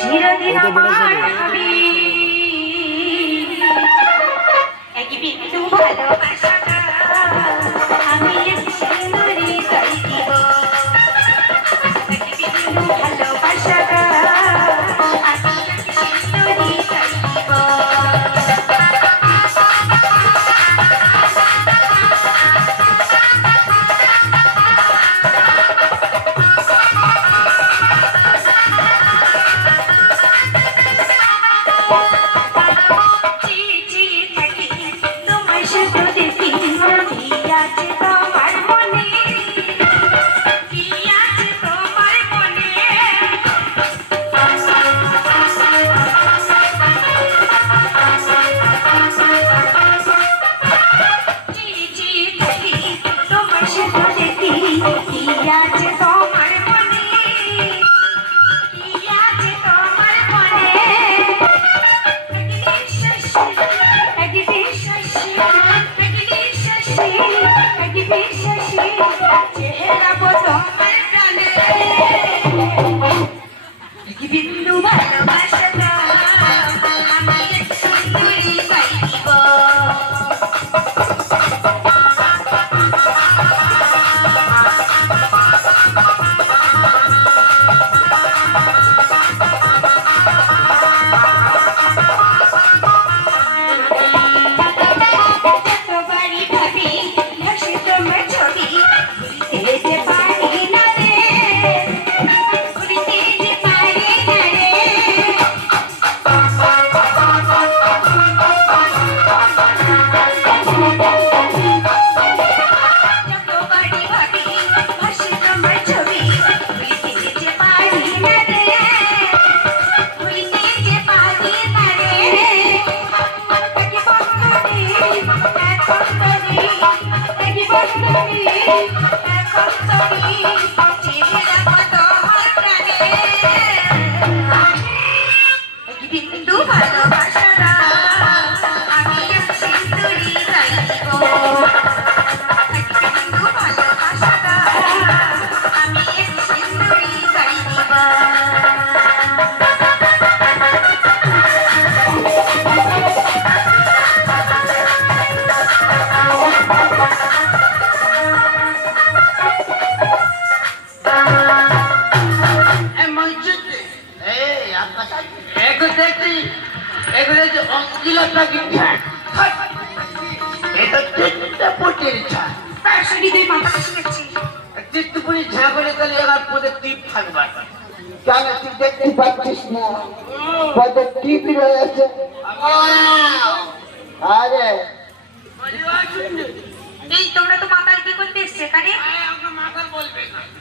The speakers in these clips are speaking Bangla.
চিরদিন আমার ভাবি এক বিন্দু ভালোবাসাটা আমি এক সুন্দরী তাই দিব এক বিন্দু ভালোবাসাটা আমি এক সুন্দরী তাই দিব বিন্দু ভালোবাসা আমি এক সুন্দরী পাই দিব দেখতে পাচ্ছিস না কত টিপ রয়েছে আরে এই তোমরা তো মাতাল কি করতে এসছো এখানে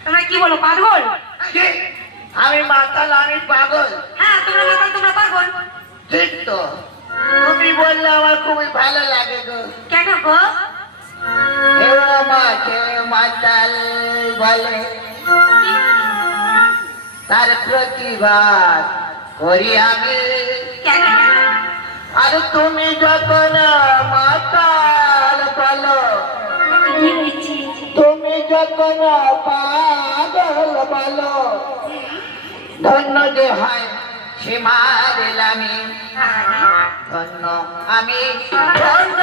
তোমরা কি বলো পাগল আমি মাতাল আমি পাগল হ্যাঁ তোমরা মাতাল তোমরা পাগল ঠিক তো তুমি বললে আমার খুবই ভালো লাগে গো কেন গো আমাকে মাতাল বলে তার প্রতিবাদ করি আমি কেন আর তুমি যখন মাতাল বলো তুমি যখন পাগল বলো ধন্য যে হয় সে মারিলামি ধন্য আমি ধন্য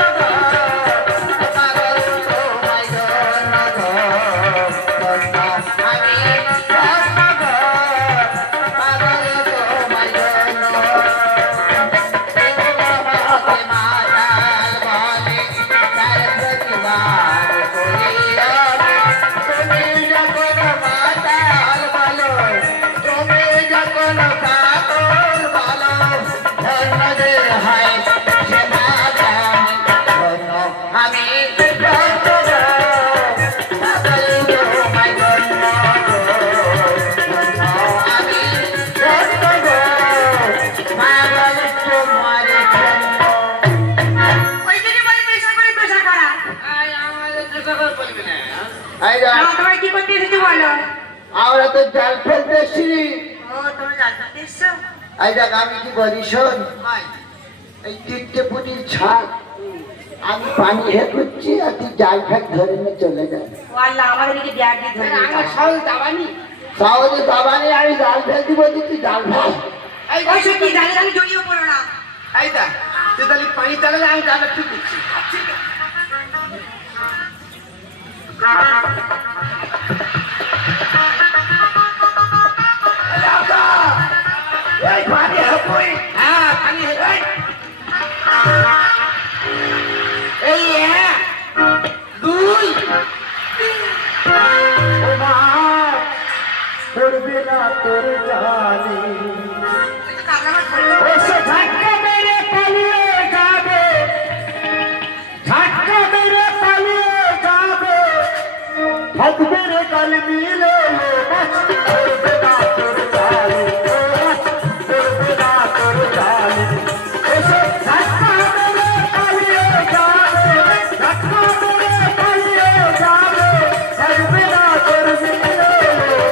আমরা তো জাল ফেলতে এসছি আমি কি বলি শোন এই তিনটে পুটির ছাদ আমি পানি হে করছি আর তুই জাল ফেক ধরে নিয়ে চলে যাবে সাহসে দাবানি আমি জাল ফেলতে বলছি তুই জাল ফেল। এই ওই সত্যি জালে আমি জড়িয়ে পড়ো না। এই দা তুই তাহলে পানি চালালে আমি জালটা ঠিক করছি। এই পানি হবই। হ্যাঁ পানি এই এই এক দুই ও মা পড়বে না তোর জানি, তুই তো কাবলা মাছ পড়লো। ও সে ধাক্কা মেরে পালিয়ে যাবে, ধাক্কা মেরে পালিয়ে যাবে, থাকবে রে কাল মিলে মাছ পড়বে না তোর জানি, ও মাছ পড়বে না তোর জানি, ও সে ধাক্কা মেরে পালিয়ে যাবে, ধাক্কা মেরে পালিয়ে যাবে, থাকবে না তোর মিলে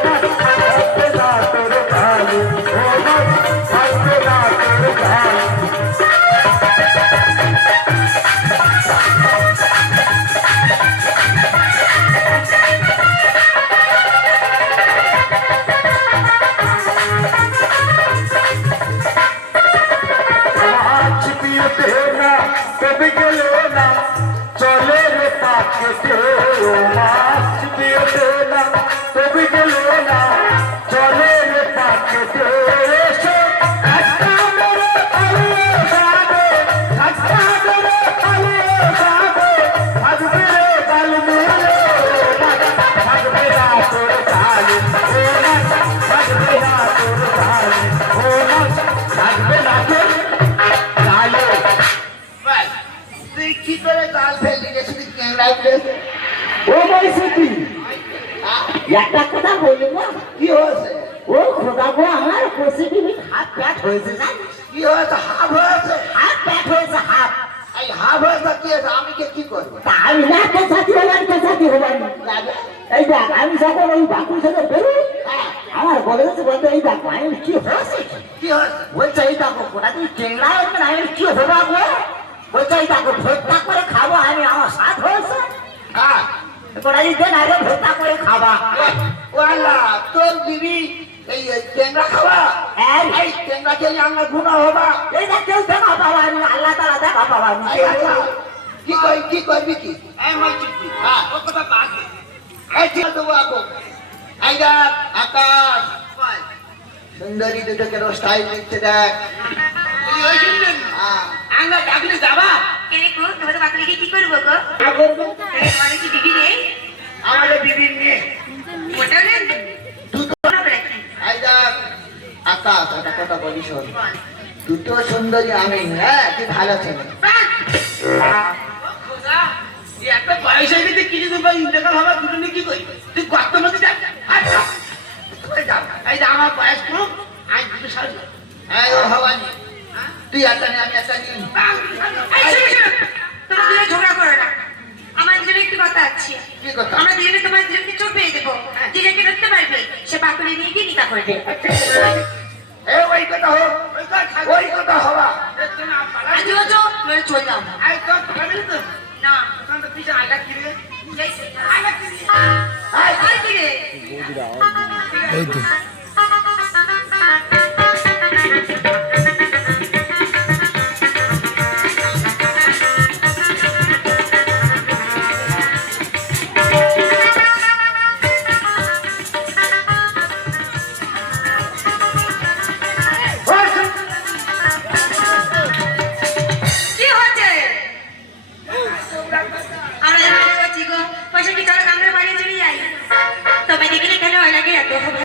মাছ পড়বে না তোর জানি, ও মাছ থাকবে না তোর জানি। মাছ পিয়েতে না তবে গেলে না চলে রে পাখেতে, মাছ পিয়েতে না তবে গেলে না চলে রে পাখেতে, এসে ধাক্কা মেরে পালিয়ে যাবে, ধাক্কা মেরে পালিয়ে যাবে, থাকবে রে কাল মিলে থাকবে না তোর জালে, ও মাছ থাকবে না তোর জালে, ও মাছ থাকবে না তোর জালে। ভাই তুই কি করে জাল ফেললি রে শুধু ক্যাংড়াই ফেলেছে। ও বৈশাখী, একটা কথা বলি না, কি হয়েছে ও খোদা গো আমার পসিটিভি হাফ প্যাট হয়েছে জানিস, কি হয়েছে হাফ হয়েছে। হাফ প্যাট হয়েছে হাফ। এই হাফ হয়েছে কি হয়েছে আমি কি করবো। তাই না তোর সাথী হবার তোর সাথী হবার এই দেখ আমি যখন ওই বাকুর সাথে বেরোই, আমার বলে গেছে বলতে এই দেখো আমি কি হয়েছে, কি হয়েছে বলছে এই দেখো কোথা তুই চেংড়া হচ্ছে না, আমি কি হবা গো, বলছে এই দেখো ভোটটা করে খাবো আমি, আমার স্বাদ হয়েছে, কার কোথা দিন আগে ভোটটা করে খাবা। ওয়ালা তোর বিবি এই ক্যাংড়া খাওয়া, এই এই ক্যাংড়া খেলে আমার গুণা হবা। এই দেখ কেউ দেখা পাবা আমি, আল্লাহ তালা দেখা পাবা আমি। কি করবি কি এই মসজিদ হ্যাঁ ও কথা বাদ দে। এই ঠিক দেবো আপো এই দেখ আকাশ সুন্দরী দুটো কেন স্টাইল নিচ্ছে দেখ। ওই শুনবেন আঙ্গা ডাকলে যাবা। কেনে গো তোমাদের বাকলিকে কি করবো গো? তোমার কি দিবি নেই? আমাদের বিবির নিয়ে মোটাও নেন? দুটো হবে নাকি? এই দেখ আকাশ একটা কথা বলি শোন, দুটো সুন্দরী আমি হ্যাঁ তুই ভালো ছেলে। একটা বয়স হয়ে গেছে কিছু ইন্তেকাল হবে দুটো নিয়ে কি করবি তুই গর্ত মধ্যে যাস। এই যে আমার বয়স কম আমি দুটো সাল হ্যাঁ ও হওয়ানি তুই একটা নিয়ে আমি একটা নিয়ে এই শোনো, শোনো, তোমরা দুজনে ঝগড়া করো না। আমার দুজনে একটু কথা আছে। কি কথা? আমরা দুজনে তোমার দুজনকে চোখ পেয়ে দেবো, যে যাকে ধরতে পারবে সে বাকলি নিয়ে গিয়ে নিকা করবে। এ ওই কথা হোক ওই কথা হওয়া আজ ওজো নইলে চলে যাও। না পিছনে আইলা কিনে যাই আই কি রে? এই তো